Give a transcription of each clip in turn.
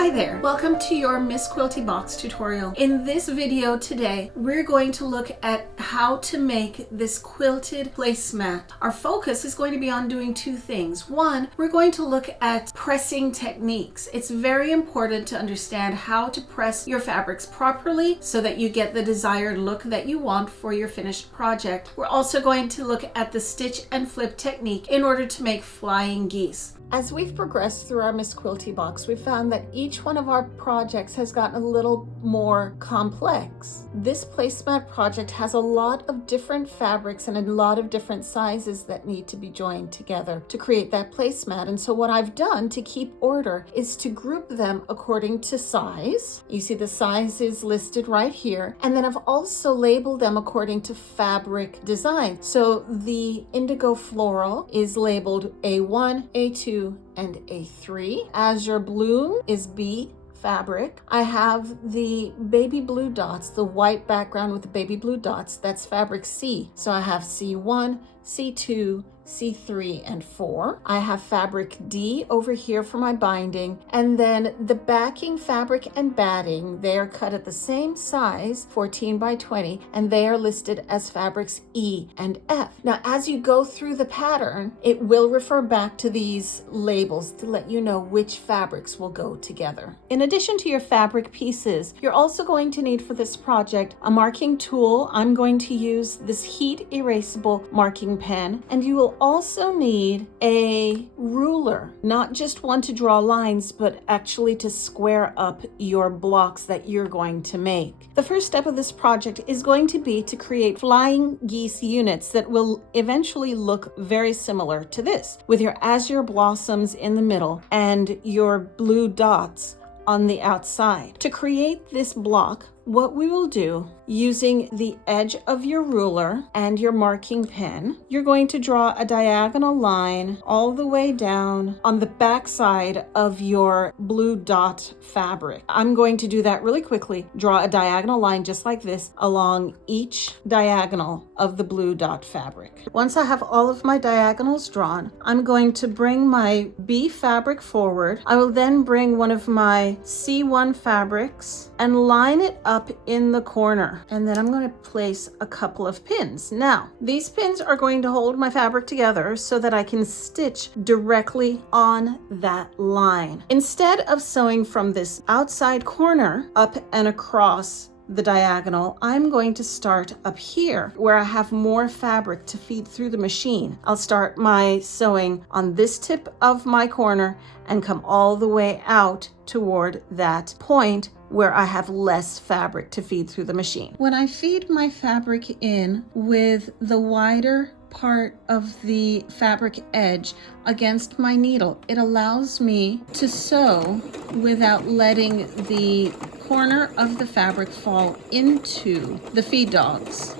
Hi there, welcome to your Miss Quilty Box tutorial. In this video today, we're going to look at how to make this quilted placemat. Our focus is going to be on doing two things. One, we're going to look at pressing techniques. It's very important to understand how to press your fabrics properly so that you get the desired look that you want for your finished project. We're also going to look at the stitch and flip technique in order to make flying geese. As we've progressed through our Miss Quilty Box, we've found that each one of our projects has gotten a little more complex. This placemat project has a lot of different fabrics and a lot of different sizes that need to be joined together to create that placemat. And so what I've done to keep order is to group them according to size. You see the size is listed right here. And then I've also labeled them according to fabric design. So the indigo floral is labeled A1, A2, and A3. Azure Bloom is B fabric. I have the baby blue dots, the white background with the baby blue dots, that's fabric C. So I have C1, C2, C3, and 4. I have fabric D over here for my binding, and then the backing fabric and batting, they are cut at the same size, 14 by 20, and they are listed as fabrics E and F. Now, as you go through the pattern, it will refer back to these labels to let you know which fabrics will go together. In addition to your fabric pieces, you're also going to need for this project a marking tool. I'm going to use this heat erasable marking pen, and you will also need a ruler, not just one to draw lines, but actually to square up your blocks that you're going to make. The first step of this project is going to be to create flying geese units that will eventually look very similar to this, with your azure blossoms in the middle and your blue dots on the outside. To create this block, what we will do, using the edge of your ruler and your marking pen, you're going to draw a diagonal line all the way down on the back side of your blue dot fabric. I'm going to do that really quickly. Draw a diagonal line just like this along each diagonal of the blue dot fabric. Once I have all of my diagonals drawn, I'm going to bring my B fabric forward. I will then bring one of my C1 fabrics and line it up in the corner, and then I'm going to place a couple of pins. Now, these pins are going to hold my fabric together so that I can stitch directly on that line. Instead of sewing from this outside corner up and across the diagonal, I'm going to start up here where I have more fabric to feed through the machine. I'll start my sewing on this tip of my corner and come all the way out toward that point where I have less fabric to feed through the machine. When I feed my fabric in with the wider part of the fabric edge against my needle, it allows me to sew without letting the corner of the fabric fall into the feed dogs.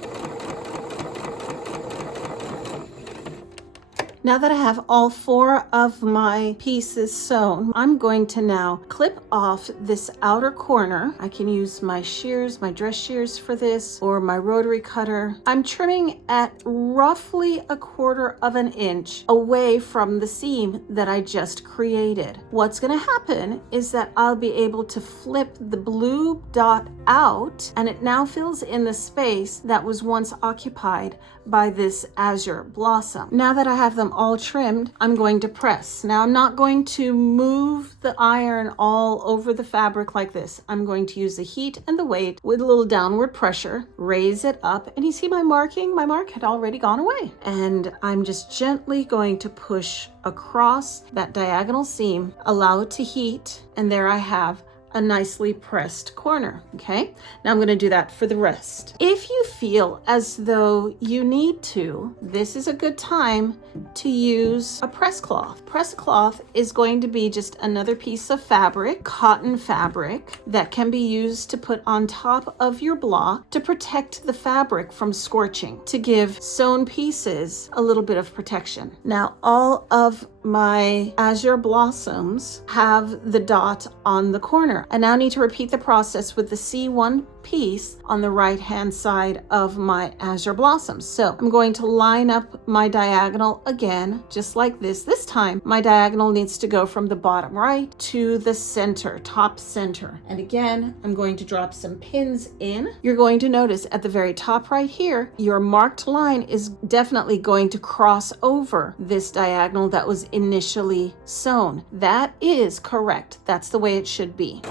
Now that I have all 4 of my pieces sewn, I'm going to now clip off this outer corner. I can use my shears, my dress shears for this, or my rotary cutter. I'm trimming at roughly 1/4 inch away from the seam that I just created. What's going to happen is that I'll be able to flip the blue dot out, and it now fills in the space that was once occupied by this azure blossom. Now that I have them all trimmed, I'm going to press. Now, I'm not going to move the iron all over the fabric like this. I'm going to use the heat and the weight with a little downward pressure, raise it up, and you see my marking? My mark had already gone away. And I'm just gently going to push across that diagonal seam, allow it to heat, and there I have a nicely pressed corner. Okay, now I'm going to do that for the rest. If you feel as though you need to, this is a good time to use a press cloth. Press cloth is going to be just another piece of fabric, cotton fabric, that can be used to put on top of your block to protect the fabric from scorching, to give sewn pieces a little bit of protection. Now, all of my azure blossoms have the dot on the corner. I now need to repeat the process with the C1 piece on the right hand side of my azure blossoms. So I'm going to line up my diagonal again, just like this. This time my diagonal needs to go from the bottom right to the center, top center. And again, I'm going to drop some pins in. You're going to notice at the very top right here, your marked line is definitely going to cross over this diagonal that was initially sewn. That is correct. That's the way it should be.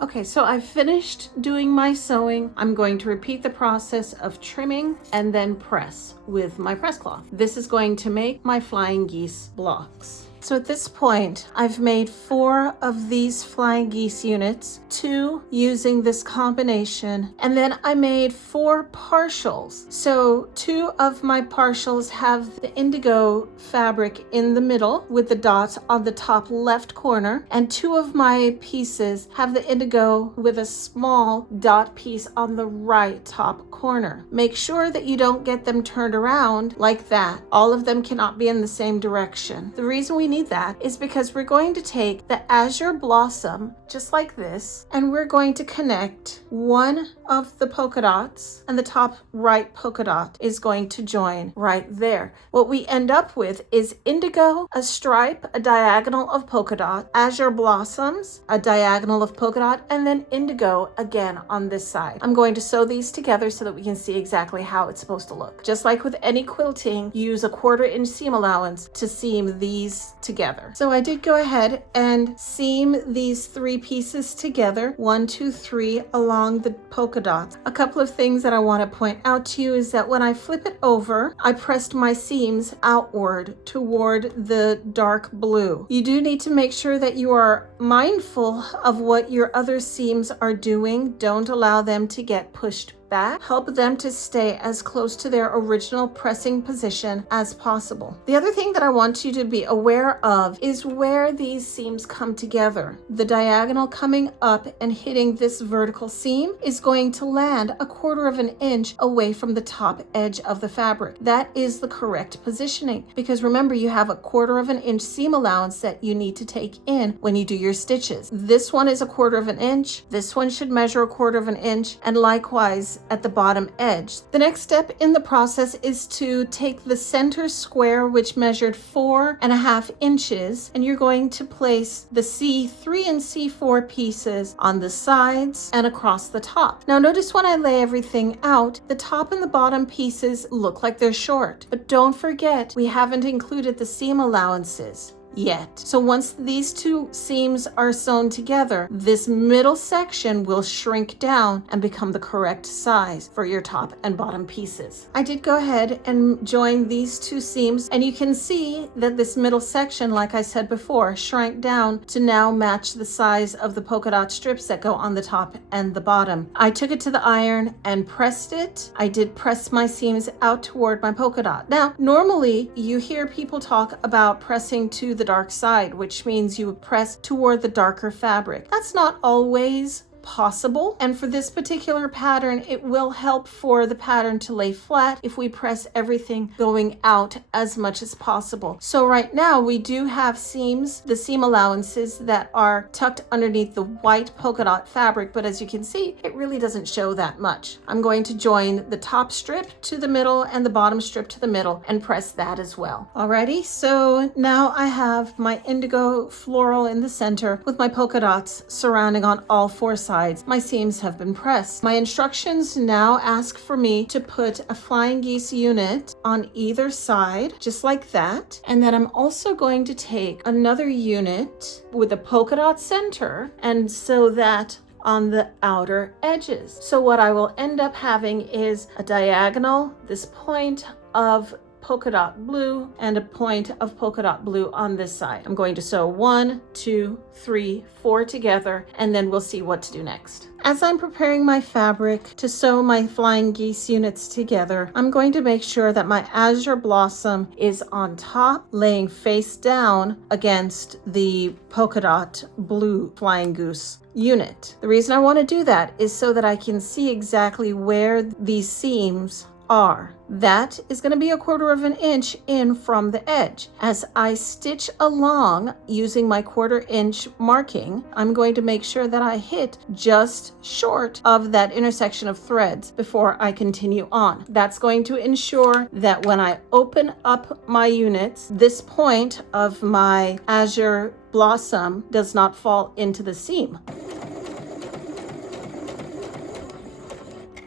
Okay, so I've finished doing my sewing. I'm going to repeat the process of trimming and then press with my press cloth. This is going to make my flying geese blocks. So at this point, I've made 4 of these flying geese units, 2 using this combination, and then I made 4 partials. So 2 of my partials have the indigo fabric in the middle with the dots on the top left corner, and 2 of my pieces have the indigo with a small dot piece on the right top corner. Make sure that you don't get them turned around like that. All of them cannot be in the same direction. The reason we need that is because we're going to take the azure blossom just like this, and we're going to connect one of the polka dots, and the top right polka dot is going to join right there. What we end up with is indigo, a stripe, a diagonal of polka dot, azure blossoms, a diagonal of polka dot, and then indigo again on this side. I'm going to sew these together so that we can see exactly how it's supposed to look. Just like with any quilting, use a 1/4 inch seam allowance to seam these together. So I did go ahead and seam these 3 pieces together, 1, 2, 3 along the polka dots. A couple of things that I want to point out to you is that when I flip it over, I pressed my seams outward toward the dark blue. You do need to make sure that you are mindful of what your other seams are doing. Don't allow them to get pushed back. Help them to stay as close to their original pressing position as possible. The other thing that I want you to be aware of is where these seams come together. The diagonal coming up and hitting this vertical seam is going to land a 1/4 inch away from the top edge of the fabric. That is the correct positioning, because remember, you have a 1/4 inch seam allowance that you need to take in when you do your stitches. This one is a 1/4 inch. This one should measure a 1/4 inch, and likewise at the bottom edge. The next step in the process is to take the center square, which measured 4.5 inches, and you're going to place the C3 and C4 pieces on the sides and across the top. Now notice when I lay everything out, the top and the bottom pieces look like they're short, but don't forget, we haven't included the seam allowances yet. So once these 2 seams are sewn together, this middle section will shrink down and become the correct size for your top and bottom pieces. I did go ahead and join these 2 seams, and you can see that this middle section, like I said before, shrank down to now match the size of the polka dot strips that go on the top and the bottom. I took it to the iron and pressed it. I did press my seams out toward my polka dot. Now, normally you hear people talk about pressing to the dark side, which means you press toward the darker fabric. That's not always possible, and for this particular pattern, it will help for the pattern to lay flat if we press everything going out as much as possible. So right now we do have seams, the seam allowances that are tucked underneath the white polka dot fabric, but as you can see, it really doesn't show that much. I'm going to join the top strip to the middle and the bottom strip to the middle and press that as well. Alrighty, so now I have my indigo floral in the center with my polka dots surrounding on all 4 sides. My seams have been pressed. My instructions now ask for me to put a flying geese unit on either side, just like that. And then I'm also going to take another unit with a polka dot center and sew that on the outer edges. So what I will end up having is a diagonal, this point of polka dot blue and a point of polka dot blue on this side. I'm going to sew 1, 2, 3, 4 together, and then we'll see what to do next. As I'm preparing my fabric to sew my flying geese units together, I'm going to make sure that my azure blossom is on top, laying face down against the polka dot blue flying goose unit. The reason I want to do that is so that I can see exactly where these seams are. That is going to be 1/4 of an inch in from the edge. As I stitch along using my 1/4 inch marking, I'm going to make sure that I hit just short of that intersection of threads before I continue on. That's going to ensure that when I open up my units, this point of my azure blossom does not fall into the seam.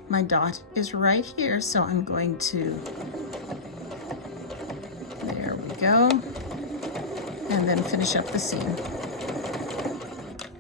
My dot is right here, so I'm going to, there we go, and then finish up the seam.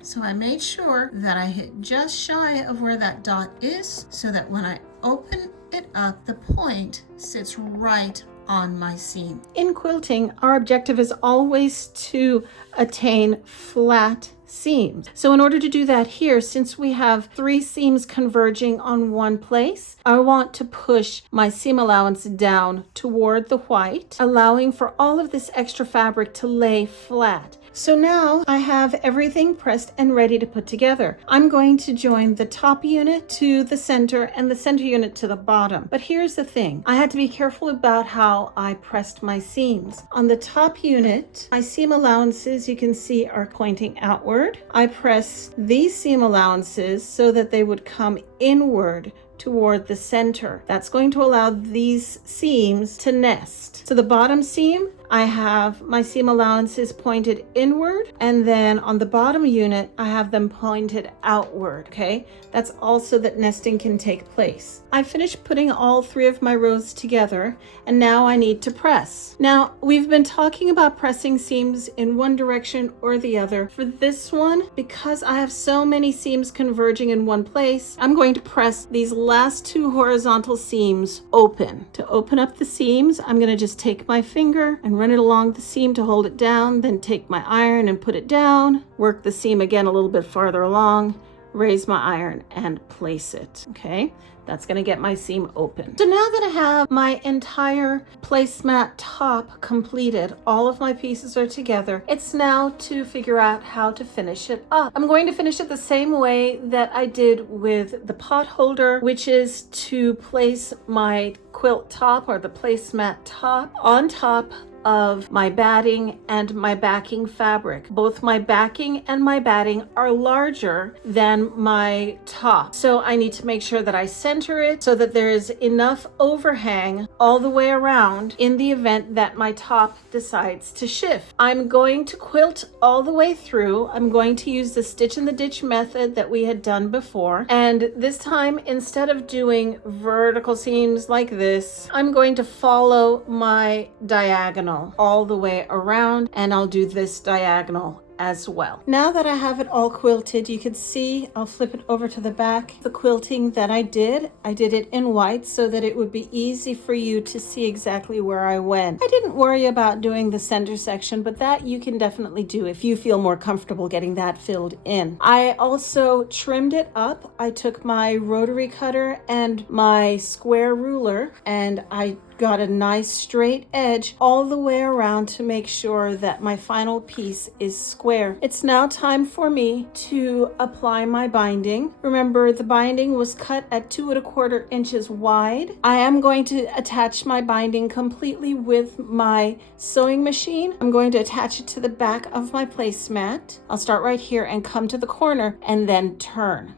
So I made sure that I hit just shy of where that dot is, so that when I open it up, the point sits right on my seam. In quilting, our objective is always to attain flat seams. So in order to do that here, since we have 3 seams converging on one place, I want to push my seam allowance down toward the white, allowing for all of this extra fabric to lay flat. So now I have everything pressed and ready to put together. I'm going to join the top unit to the center and the center unit to the bottom. But here's the thing. I had to be careful about how I pressed my seams. On the top unit, my seam allowances, you can see, are pointing outward. I press these seam allowances so that they would come inward toward the center. That's going to allow these seams to nest. So the bottom seam, I have my seam allowances pointed inward, and then on the bottom unit, I have them pointed outward, okay? That's also that nesting can take place. I finished putting all 3 of my rows together, and now I need to press. Now, we've been talking about pressing seams in one direction or the other. For this one, because I have so many seams converging in one place, I'm going to press these last 2 horizontal seams open. To open up the seams, I'm going to just take my finger and run it along the seam to hold it down, then take my iron and put it down, work the seam again a little bit farther along, raise my iron and place it, okay? That's gonna get my seam open. So now that I have my entire placemat top completed, all of my pieces are together, it's now to figure out how to finish it up. I'm going to finish it the same way that I did with the pot holder, which is to place my quilt top or the placemat top on top of my batting and my backing fabric. Both my backing and my batting are larger than my top. So I need to make sure that I center it so that there is enough overhang all the way around in the event that my top decides to shift. I'm going to quilt all the way through. I'm going to use the stitch in the ditch method that we had done before. And this time, instead of doing vertical seams like this, I'm going to follow my diagonal all the way around, and I'll do this diagonal as well. Now that I have it all quilted, you can see, I'll flip it over to the back, the quilting that I did it in white so that it would be easy for you to see exactly where I went. I didn't worry about doing the center section, but that you can definitely do if you feel more comfortable getting that filled in. I also trimmed it up. I took my rotary cutter and my square ruler, and I got a nice straight edge all the way around to make sure that my final piece is square. It's now time for me to apply my binding. Remember, the binding was cut at 2 1/4 inches wide. I am going to attach my binding completely with my sewing machine. I'm going to attach it to the back of my placemat. I'll start right here and come to the corner and then turn.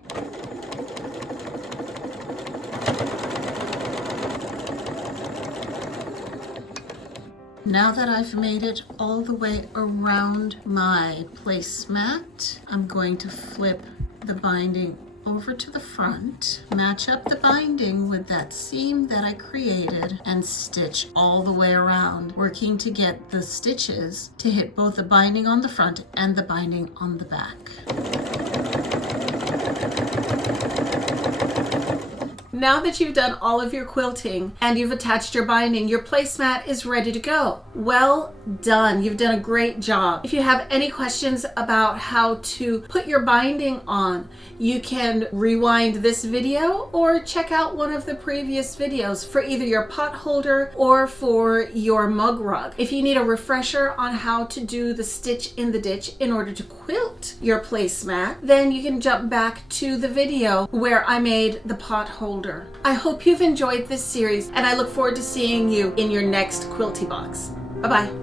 Now that I've made it all the way around my placemat, I'm going to flip the binding over to the front, match up the binding with that seam that I created, and stitch all the way around, working to get the stitches to hit both the binding on the front and the binding on the back. Now that you've done all of your quilting and you've attached your binding, your placemat is ready to go. Well done. You've done a great job. If you have any questions about how to put your binding on, you can rewind this video or check out one of the previous videos for either your pot holder or for your mug rug. If you need a refresher on how to do the stitch in the ditch in order to quilt your placemat, then you can jump back to the video where I made the pot holder shoulder. I hope you've enjoyed this series, and I look forward to seeing you in your next quilty box. Bye-bye.